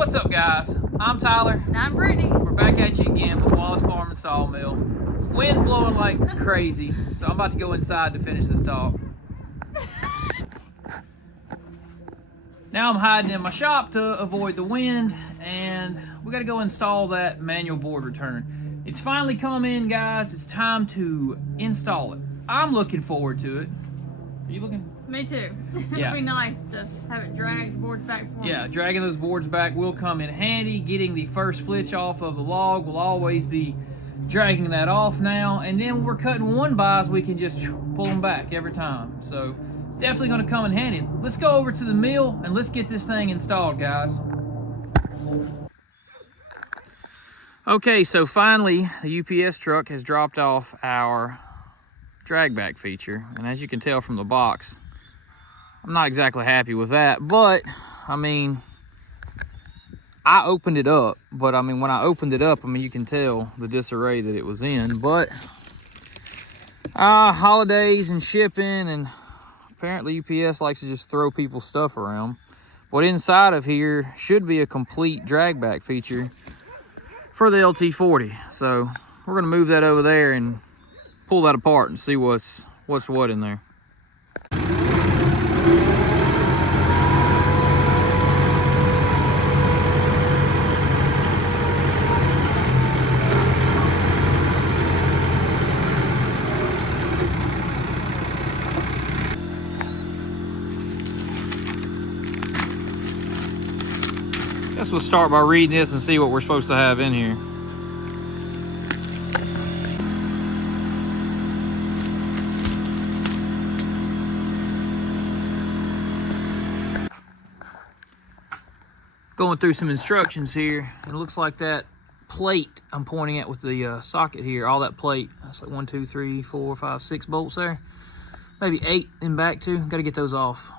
What's up, guys? I'm Tyler. And I'm Brittany. We're back at you again with Wallace Farm and Sawmill. Wind's blowing like crazy, so I'm about to go inside to finish this talk. Now I'm hiding in my shop to avoid the wind, and we gotta go install that manual board return. It's finally come in, guys. It's time to install it. I'm looking forward to it. Are you looking? Me too. Yeah. It'd be nice to have it drag the boards back for me. Yeah, dragging those boards back will come in handy. Getting the first flitch off of the log will always be dragging that off now. And then when we're cutting one buys, we can just pull them back every time. So it's definitely going to come in handy. Let's go over to the mill and let's get this thing installed, guys. Okay, so finally the UPS truck has dropped off our drag back feature. And as you can tell from the box, I'm not exactly happy with that, but I mean, I opened it up, but I mean, when I opened it up, I mean, you can tell the disarray that it was in, but holidays and shipping, and apparently UPS likes to just throw people's stuff around. But inside of here should be a complete drag back feature for the LT40. So we're gonna move that over there and pull that apart and see what's what in there. Guess we'll start by reading this and see what we're supposed to have in here. Going through some instructions here, and it looks like that plate I'm pointing at with the socket here, all that plate, that's like 1, 2, 3, 4, 5, 6 bolts there. Maybe 8 in back too. Got to get those off.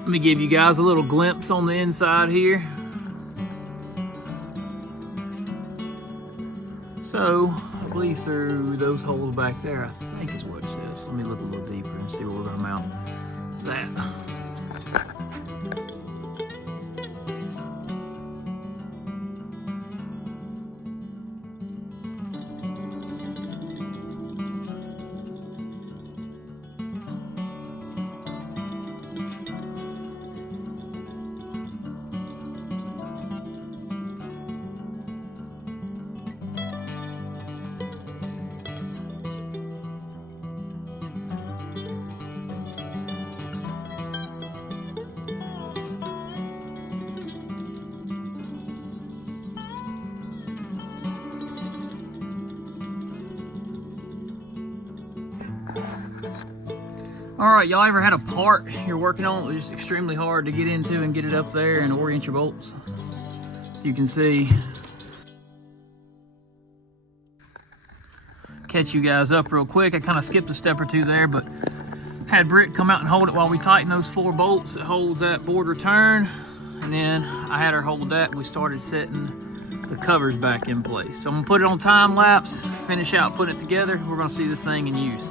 Let me give you guys a little glimpse on the inside here. So, I believe through those holes back there, I think is what it says. Let me look a little deeper and see where we're gonna mount that. All right, y'all ever had a part you're working on that was just extremely hard to get into and get it up there and orient your bolts? So you can see, catch you guys up real quick. I kind of skipped a step or two there, but had Britt come out and hold it while we tighten those 4 bolts that holds that board return. And then I had her hold that and we started setting the covers back in place. So I'm gonna put it on time lapse, finish out putting it together. We're gonna see this thing in use.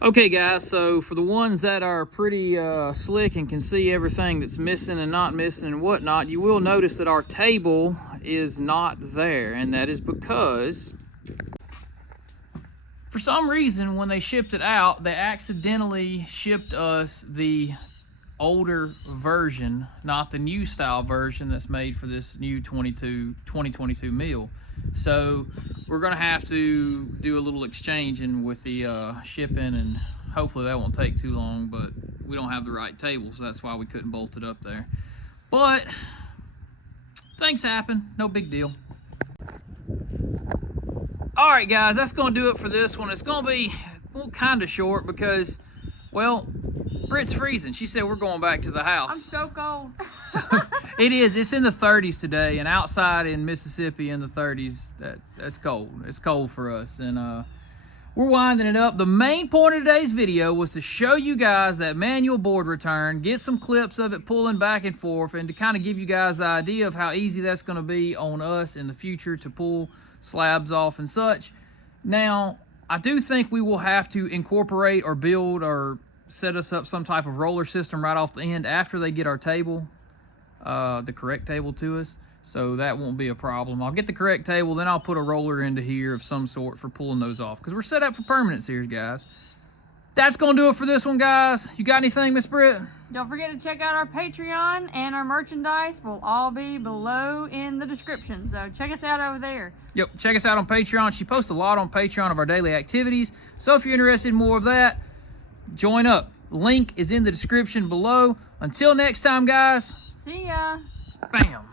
Okay guys, so for the ones that are pretty slick and can see everything that's missing and not missing and whatnot, you will notice that our table is not there, and that is because for some reason when they shipped it out, they accidentally shipped us the older version, not the new style version that's made for this new 2022 meal. So we're gonna have to do a little exchanging with the shipping, and hopefully that won't take too long, but we don't have the right table, so that's why we couldn't bolt it up there. But things happen, no big deal. All right guys, that's gonna do it for this one. It's gonna be kind of short because, well, Britt's freezing. She said we're going back to the house. I'm so cold. So, it is. It's in the 30s today, and outside in Mississippi in the 30s, that's cold. It's cold for us, and we're winding it up. The main point of today's video was to show you guys that manual board return, get some clips of it pulling back and forth, and to kind of give you guys an idea of how easy that's going to be on us in the future to pull slabs off and such. Now, I do think we will have to incorporate or build or set us up some type of roller system right off the end after they get our table, the correct table to us, so that won't be a problem. I'll get the correct table, then I'll put a roller into here of some sort for pulling those off, because we're set up for permanence here, guys. That's gonna do it for this one, guys. You got anything, Miss Britt? Don't forget to check out our Patreon, and our merchandise will all be below in the description, so check us out over there. Yep, check us out on Patreon. She posts a lot on Patreon of our daily activities, so if you're interested in more of that, join up. Link is in the description below. Until next time, guys. See ya. Bam.